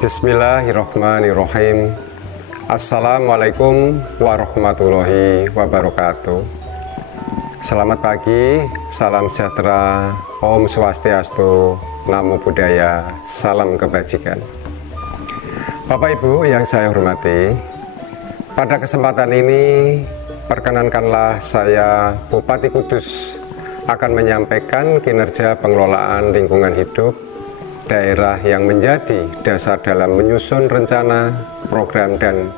Bismillahirrahmanirrahim. Assalamualaikum warahmatullahi wabarakatuh. Selamat pagi, salam sejahtera, Om Swastiastu, Namo Buddhaya, salam kebajikan. Bapak Ibu yang saya hormati, pada kesempatan ini perkenankanlah saya Bupati Kudus akan menyampaikan kinerja pengelolaan lingkungan hidup daerah yang menjadi dasar dalam menyusun rencana, program, dan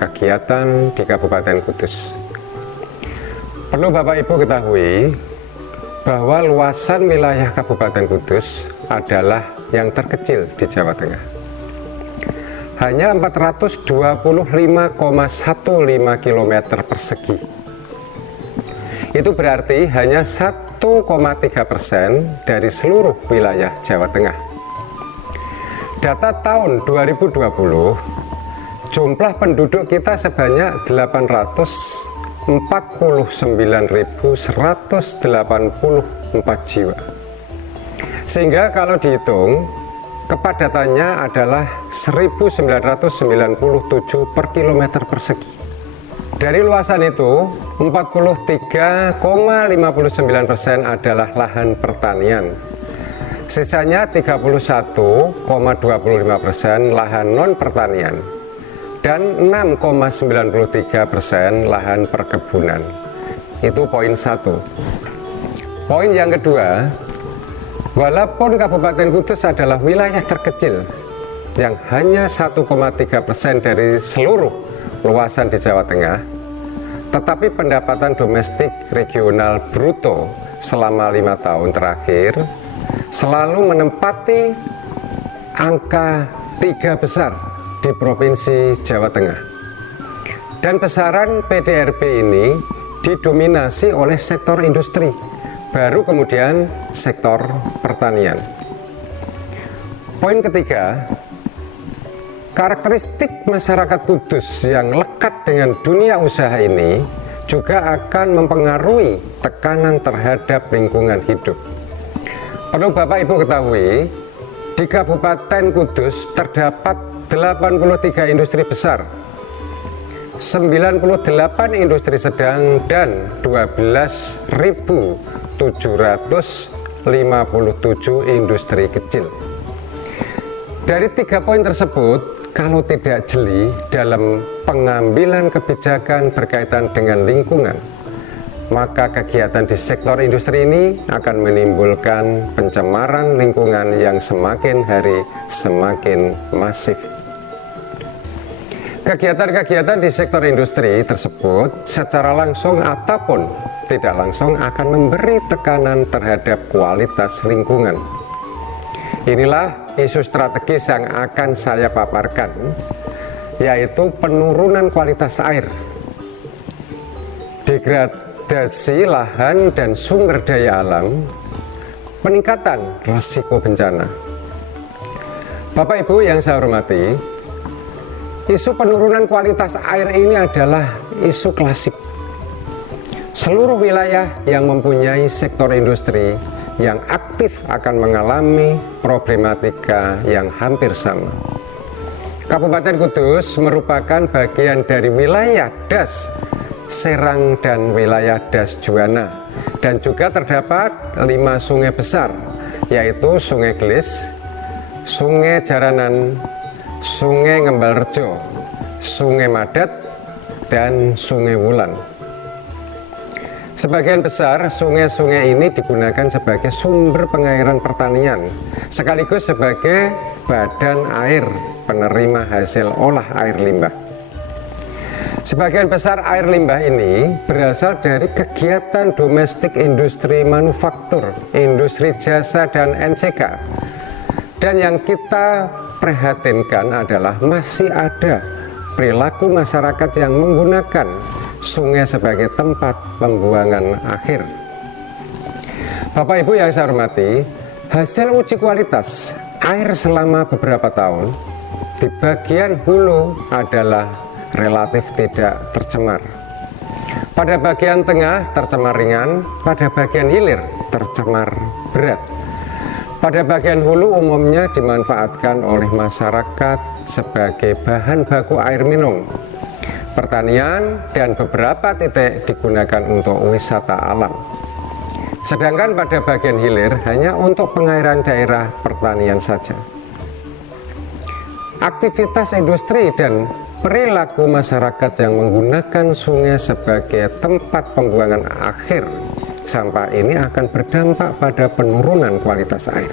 kegiatan di Kabupaten Kudus. Perlu Bapak Ibu ketahui bahwa luasan wilayah Kabupaten Kudus adalah yang terkecil di Jawa Tengah. Hanya 425,15 km persegi. Itu berarti hanya 1,3% dari seluruh wilayah Jawa Tengah. Data tahun 2020, jumlah penduduk kita sebanyak 849.184 jiwa. Sehingga kalau dihitung, kepadatannya adalah 1997 per kilometer persegi. Dari luasan itu, 43,59% adalah lahan pertanian. Sisanya 31,25% lahan non-pertanian dan 6,93% lahan perkebunan. Itu poin satu. Poin yang kedua, walaupun Kabupaten Kudus adalah wilayah terkecil yang hanya 1,3% dari seluruh luasan di Jawa Tengah, tetapi pendapatan domestik regional bruto selama 5 tahun terakhir selalu menempati angka 3 besar di Provinsi Jawa Tengah. Dan besaran PDRB ini didominasi oleh sektor industri, baru kemudian sektor pertanian. Poin ketiga, karakteristik masyarakat Kudus yang lekat dengan dunia usaha ini juga akan mempengaruhi tekanan terhadap lingkungan hidup. Perlu Bapak Ibu ketahui, di Kabupaten Kudus terdapat 83 industri besar, 98 industri sedang, dan 12.757 industri kecil. Dari 3 poin tersebut, kalau tidak jeli dalam pengambilan kebijakan berkaitan dengan lingkungan, maka kegiatan di sektor industri ini akan menimbulkan pencemaran lingkungan yang semakin hari semakin masif. Kegiatan-kegiatan di sektor industri tersebut secara langsung ataupun tidak langsung akan memberi tekanan terhadap kualitas lingkungan. Inilah isu strategis yang akan saya paparkan, yaitu penurunan kualitas air, degradasi lahan dan sumber daya alam, peningkatan risiko bencana. Bapak Ibu yang saya hormati, isu penurunan kualitas air ini adalah isu klasik. Seluruh wilayah yang mempunyai sektor industri yang aktif akan mengalami problematika yang hampir sama. Kabupaten Kudus merupakan bagian dari wilayah Das Serang dan wilayah Das Juwana, dan juga terdapat 5 sungai besar, yaitu Sungai Gelis, Sungai Jaranan, Sungai Ngembalrejo, Sungai Madat, dan Sungai Wulan. Sebagian besar sungai-sungai ini digunakan sebagai sumber pengairan pertanian, sekaligus sebagai badan air penerima hasil olah air limbah. Sebagian besar air limbah ini berasal dari kegiatan domestik industri manufaktur, industri jasa, dan MCK. Dan yang kita prihatinkan adalah masih ada perilaku masyarakat yang menggunakan sungai sebagai tempat pembuangan akhir. Bapak Ibu yang saya hormati, hasil uji kualitas air selama beberapa tahun di bagian hulu adalah relatif tidak tercemar. Pada bagian tengah tercemar ringan, pada bagian hilir tercemar berat. Pada bagian hulu umumnya dimanfaatkan oleh masyarakat sebagai bahan baku air minum, pertanian, dan beberapa titik digunakan untuk wisata alam. Sedangkan pada bagian hilir hanya untuk pengairan daerah pertanian saja. Aktivitas industri dan perilaku masyarakat yang menggunakan sungai sebagai tempat pembuangan akhir sampah ini akan berdampak pada penurunan kualitas air.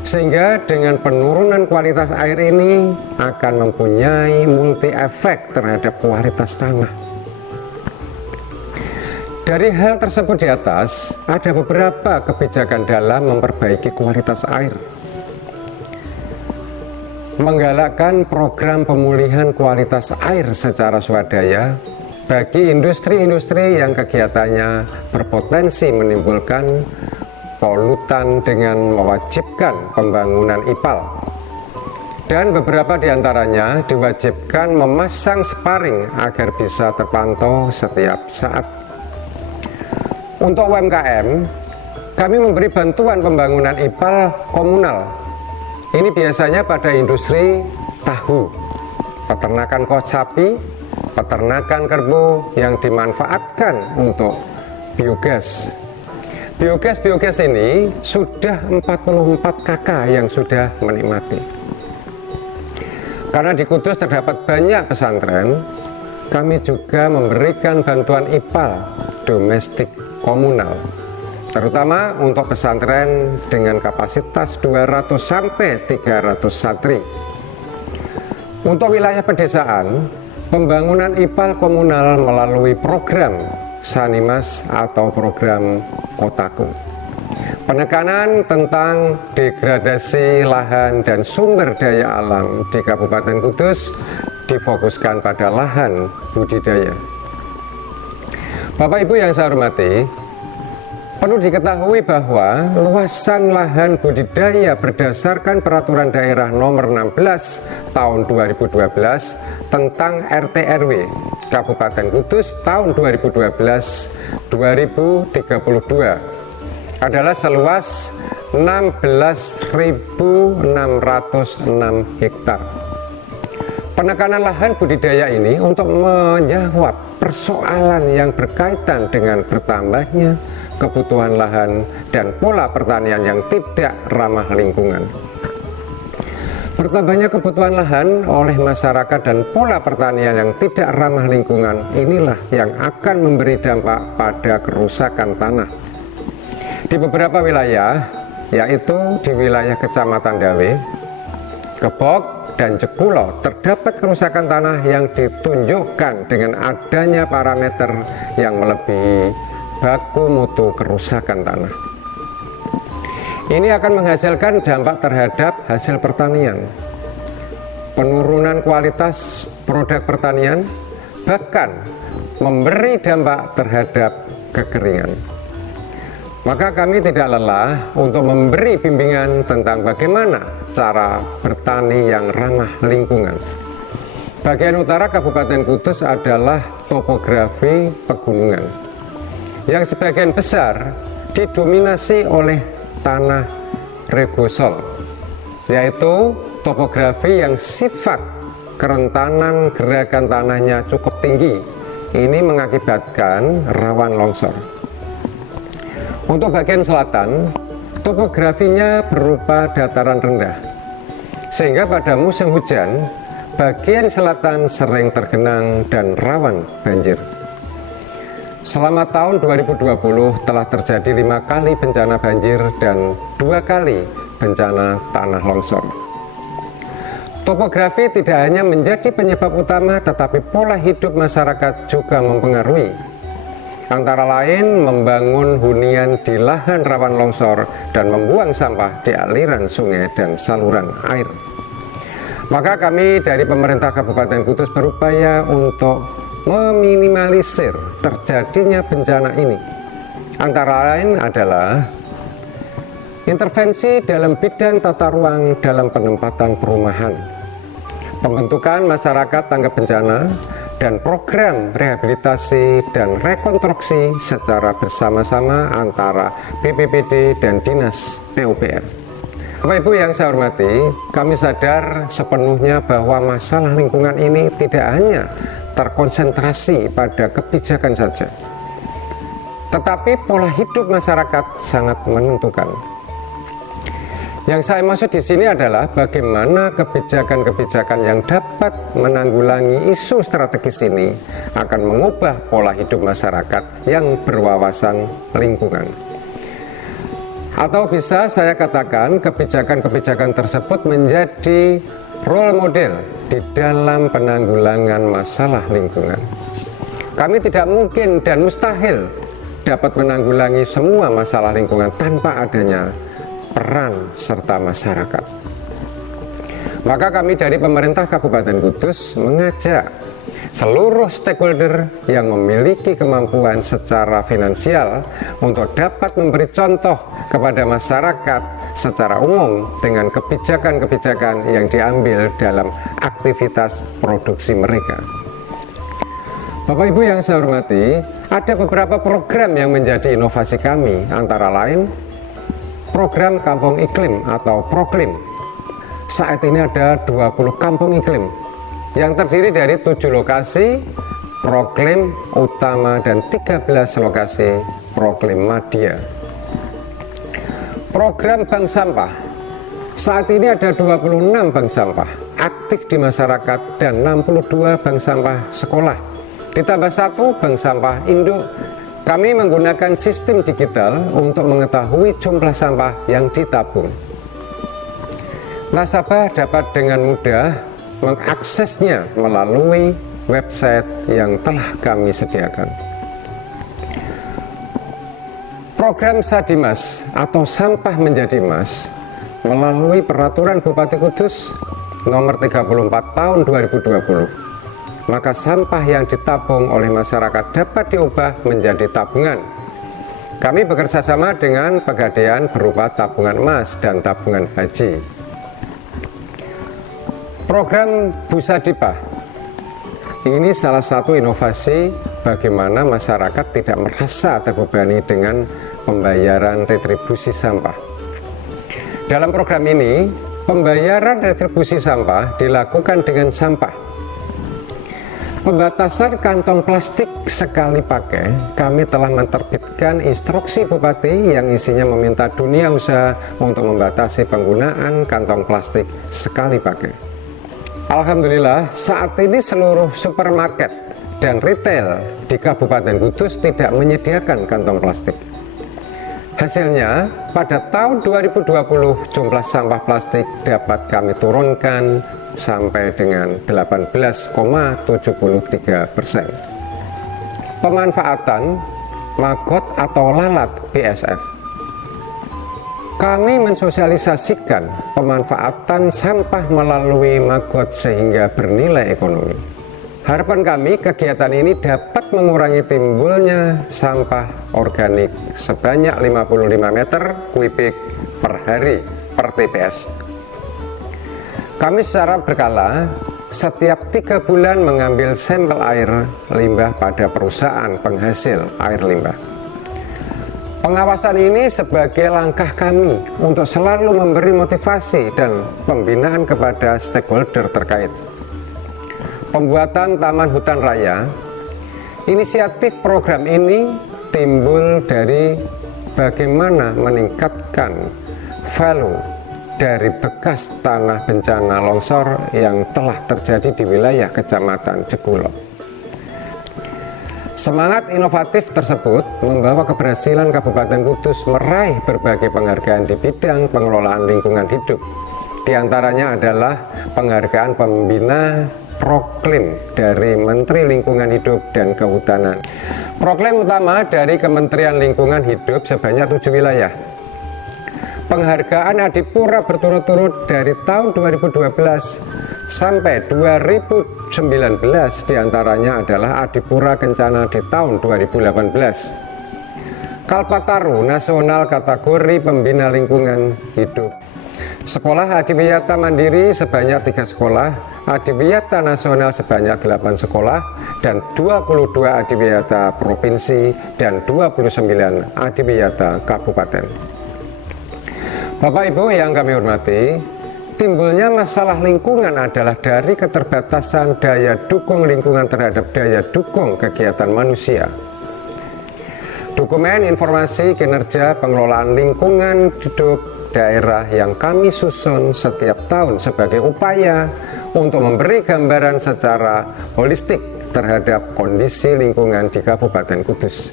Sehingga dengan penurunan kualitas air ini akan mempunyai multi efek terhadap kualitas tanah. Dari hal tersebut di atas, ada beberapa kebijakan dalam memperbaiki kualitas air. Menggalakkan program pemulihan kualitas air secara swadaya bagi industri-industri yang kegiatannya berpotensi menimbulkan polutan dengan mewajibkan pembangunan IPAL. Dan beberapa diantaranya diwajibkan memasang sparing agar bisa terpantau setiap saat. Untuk UMKM, kami memberi bantuan pembangunan IPAL komunal. Ini biasanya pada industri tahu, peternakan sapi, peternakan kerbau yang dimanfaatkan untuk biogas. Biogas ini sudah 44 KK yang sudah menikmati. Karena di Kudus terdapat banyak pesantren, kami juga memberikan bantuan IPAL domestik komunal, terutama untuk pesantren dengan kapasitas 200 sampai 300 santri. Untuk wilayah pedesaan, pembangunan IPAL komunal melalui program Sanimas atau program Kotaku. Penekanan tentang degradasi lahan dan sumber daya alam di Kabupaten Kudus difokuskan pada lahan budidaya. Bapak Ibu yang saya hormati, perlu diketahui bahwa luasan lahan budidaya berdasarkan Peraturan Daerah Nomor 16 Tahun 2012 tentang RT/RW Kabupaten Kudus tahun 2012-2032 adalah seluas 16.606 hektar. Penekanan lahan budidaya ini untuk menjawab persoalan yang berkaitan dengan bertambahnya kebutuhan lahan dan pola pertanian yang tidak ramah lingkungan. Bertambahnya kebutuhan lahan oleh masyarakat dan pola pertanian yang tidak ramah lingkungan inilah yang akan memberi dampak pada kerusakan tanah. Di beberapa wilayah, yaitu di wilayah Kecamatan Dawe, Kebok, dan Jekulo, terdapat kerusakan tanah yang ditunjukkan dengan adanya parameter yang melebihi baku mutu kerusakan tanah. Ini akan menghasilkan dampak terhadap hasil pertanian, penurunan kualitas produk pertanian, bahkan memberi dampak terhadap kekeringan. Maka kami tidak lelah untuk memberi bimbingan tentang bagaimana cara bertani yang ramah lingkungan. Bagian utara Kabupaten Kudus adalah topografi pegunungan, yang sebagian besar didominasi oleh tanah regosol, yaitu topografi yang sifat kerentanan gerakan tanahnya cukup tinggi. Ini mengakibatkan rawan longsor. Untuk bagian selatan, topografinya berupa dataran rendah, sehingga pada musim hujan, bagian selatan sering tergenang dan rawan banjir. Selama tahun 2020 telah terjadi 5 kali bencana banjir dan 2 kali bencana tanah longsor. Topografi tidak hanya menjadi penyebab utama, tetapi pola hidup masyarakat juga mempengaruhi. Antara lain membangun hunian di lahan rawan longsor dan membuang sampah di aliran sungai dan saluran air. Maka kami dari pemerintah Kabupaten Kudus berupaya untuk meminimalisir terjadinya bencana ini. Antara lain adalah intervensi dalam bidang tata ruang dalam penempatan perumahan, pembentukan masyarakat tanggap bencana, dan program rehabilitasi dan rekonstruksi secara bersama-sama antara BPBD dan Dinas PUPR. Bapak Ibu yang saya hormati, kami sadar sepenuhnya bahwa masalah lingkungan ini tidak hanya terkonsentrasi pada kebijakan saja, tetapi pola hidup masyarakat sangat menentukan. Yang saya maksud di sini adalah bagaimana kebijakan-kebijakan yang dapat menanggulangi isu strategis ini akan mengubah pola hidup masyarakat yang berwawasan lingkungan. Atau bisa saya katakan kebijakan-kebijakan tersebut menjadi role model di dalam penanggulangan masalah lingkungan. Kami tidak mungkin dan mustahil dapat menanggulangi semua masalah lingkungan tanpa adanya peran serta masyarakat. Maka kami dari pemerintah Kabupaten Kudus mengajak seluruh stakeholder yang memiliki kemampuan secara finansial untuk dapat memberi contoh kepada masyarakat secara umum dengan kebijakan-kebijakan yang diambil dalam aktivitas produksi mereka. Bapak Ibu yang saya hormati, ada beberapa program yang menjadi inovasi kami, antara lain program Kampung Iklim atau Proklim. Saat ini ada 20 kampung iklim yang terdiri dari 7 lokasi Proklim utama dan 13 lokasi Proklim Madya. Program Bank Sampah. Saat ini ada 26 bank sampah aktif di masyarakat dan 62 bank sampah sekolah. Ditambah 1 bank sampah induk. Kami menggunakan sistem digital untuk mengetahui jumlah sampah yang ditabung. Nasabah dapat dengan mudah mengaksesnya melalui website yang telah kami sediakan. Program Sadimas atau Sampah Menjadi Emas melalui Peraturan Bupati Kudus nomor 34 tahun 2020. Maka sampah yang ditabung oleh masyarakat dapat diubah menjadi tabungan. Kami bekerja sama dengan Pegadaian berupa tabungan emas dan tabungan haji. Program Busadipah. Ini salah satu inovasi bagaimana masyarakat tidak merasa terbebani dengan pembayaran retribusi sampah. Dalam program ini, pembayaran retribusi sampah dilakukan dengan sampah. Pembatasan kantong plastik sekali pakai, kami telah menerbitkan instruksi Bupati yang isinya meminta dunia usaha untuk membatasi penggunaan kantong plastik sekali pakai. Alhamdulillah, saat ini seluruh supermarket dan retail di Kabupaten Kudus tidak menyediakan kantong plastik. Hasilnya, pada tahun 2020 jumlah sampah plastik dapat kami turunkan sampai dengan 18,73%. Pemanfaatan maggot atau lalat BSF. Kami mensosialisasikan pemanfaatan sampah melalui maggot sehingga bernilai ekonomi. Harapan kami kegiatan ini dapat mengurangi timbulnya sampah organik sebanyak 55 meter kubik per hari per TPS. Kami secara berkala setiap 3 bulan mengambil sampel air limbah pada perusahaan penghasil air limbah. Pengawasan ini sebagai langkah kami untuk selalu memberi motivasi dan pembinaan kepada stakeholder terkait. Pembuatan Taman Hutan Raya. Inisiatif program ini timbul dari bagaimana meningkatkan value dari bekas tanah bencana longsor yang telah terjadi di wilayah Kecamatan Jekulo. Semangat inovatif tersebut membawa keberhasilan Kabupaten Kudus meraih berbagai penghargaan di bidang pengelolaan lingkungan hidup. Di antaranya adalah penghargaan pembina Proklim dari Menteri Lingkungan Hidup dan Kehutanan. Proklim utama dari Kementerian Lingkungan Hidup sebanyak 7 wilayah. Penghargaan Adipura berturut-turut dari tahun 2012 sampai 2019, diantaranya adalah Adipura Kencana di tahun 2018. Kalpataru Nasional kategori Pembina Lingkungan Hidup. Sekolah Adiwiyata Mandiri sebanyak 3 sekolah, Adiwiyata Nasional sebanyak 8 sekolah, dan 22 Adiwiyata Provinsi dan 29 Adiwiyata Kabupaten. Bapak Ibu yang kami hormati, timbulnya masalah lingkungan adalah dari keterbatasan daya dukung lingkungan terhadap daya dukung kegiatan manusia. Dokumen informasi kinerja pengelolaan lingkungan hidup daerah yang kami susun setiap tahun sebagai upaya untuk memberi gambaran secara holistik terhadap kondisi lingkungan di Kabupaten Kudus.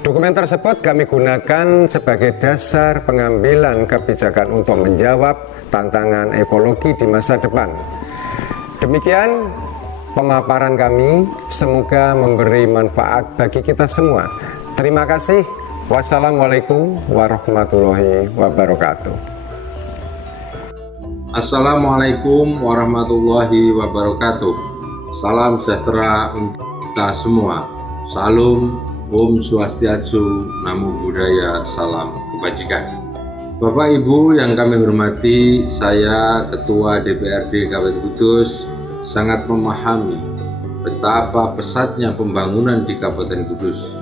Dokumen tersebut kami gunakan sebagai dasar pengambilan kebijakan untuk menjawab tantangan ekologi di masa depan. Demikian pemaparan kami, semoga memberi manfaat bagi kita semua. Terima kasih. Wassalamualaikum warahmatullahi wabarakatuh. Assalamualaikum warahmatullahi wabarakatuh. Salam sejahtera untuk kita semua. Salam, Om Swastiastu, Namo Buddhaya, salam kebajikan. Bapak Ibu yang kami hormati, saya Ketua DPRD Kabupaten Kudus sangat memahami betapa pesatnya pembangunan di Kabupaten Kudus.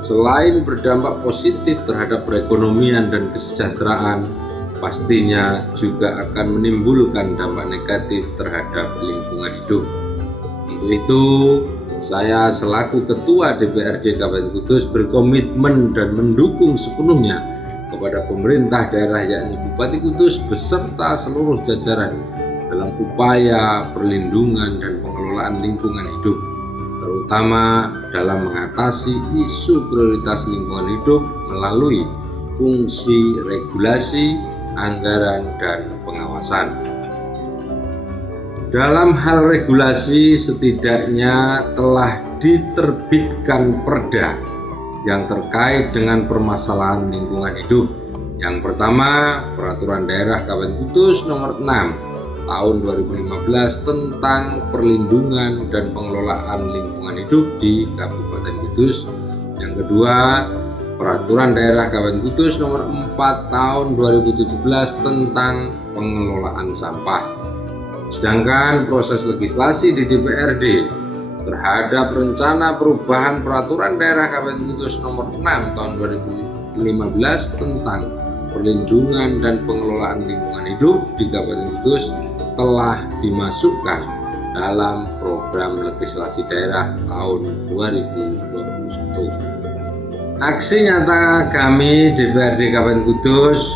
Selain berdampak positif terhadap perekonomian dan kesejahteraan, pastinya juga akan menimbulkan dampak negatif terhadap lingkungan hidup. Untuk itu, saya selaku Ketua DPRD Kabupaten Kudus berkomitmen dan mendukung sepenuhnya kepada pemerintah daerah yakni Bupati Kudus beserta seluruh jajaran dalam upaya perlindungan dan pengelolaan lingkungan hidup, terutama dalam mengatasi isu prioritas lingkungan hidup melalui fungsi regulasi, anggaran, dan pengawasan. Dalam hal regulasi, setidaknya telah diterbitkan perda yang terkait dengan permasalahan lingkungan hidup. Yang pertama, Peraturan Daerah Kabupaten Kudus Nomor 6 Tahun 2015 tentang perlindungan dan pengelolaan lingkungan hidup di Kabupaten Kudus. Yang kedua, Peraturan Daerah Kabupaten Kudus Nomor 4 Tahun 2017 tentang pengelolaan sampah. Sedangkan proses legislasi di DPRD terhadap rencana perubahan Peraturan Daerah Kabupaten Kudus Nomor 6 Tahun 2015 tentang perlindungan dan pengelolaan lingkungan hidup di Kabupaten Kudus telah dimasukkan dalam program legislasi daerah tahun 2021. Aksi nyata kami DPRD Kabupaten Kudus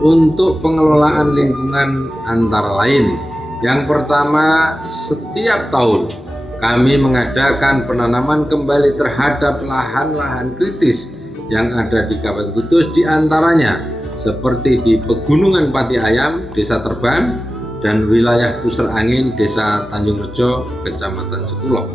untuk pengelolaan lingkungan antara lain. Yang pertama, setiap tahun kami mengadakan penanaman kembali terhadap lahan-lahan kritis yang ada di Kabupaten Kudus, diantaranya seperti di Pegunungan Pati Ayam, Desa Terban, dan wilayah Pusar Angin, Desa Tanjung Rejo, Kecamatan Cekulok.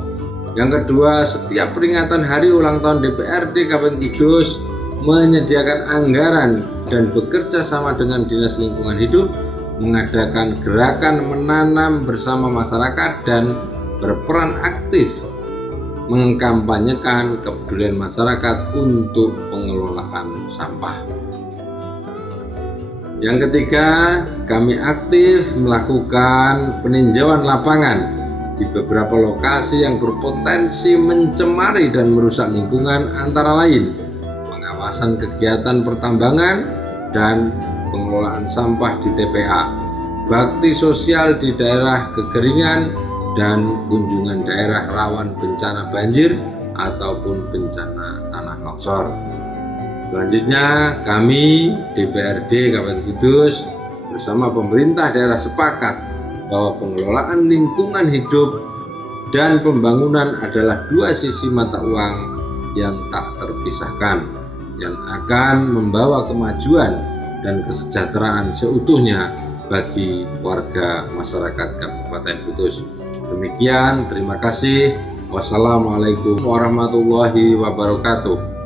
Yang kedua, setiap peringatan hari ulang tahun DPRD Kabupaten Kudus menyediakan anggaran dan bekerja sama dengan Dinas Lingkungan Hidup mengadakan gerakan menanam bersama masyarakat dan berperan aktif mengkampanyekan kepedulian masyarakat untuk pengelolaan sampah. Yang ketiga, kami aktif melakukan peninjauan lapangan di beberapa lokasi yang berpotensi mencemari dan merusak lingkungan, antara lain pengawasan kegiatan pertambangan dan pengelolaan sampah di TPA, bakti sosial di daerah kekeringan, dan kunjungan daerah rawan bencana banjir ataupun bencana tanah longsor. Selanjutnya, kami DPRD Kabupaten Kudus bersama pemerintah daerah sepakat bahwa pengelolaan lingkungan hidup dan pembangunan adalah dua sisi mata uang yang tak terpisahkan, yang akan membawa kemajuan dan kesejahteraan seutuhnya bagi warga masyarakat Kabupaten Kudus. Demikian, terima kasih. Wassalamualaikum warahmatullahi wabarakatuh.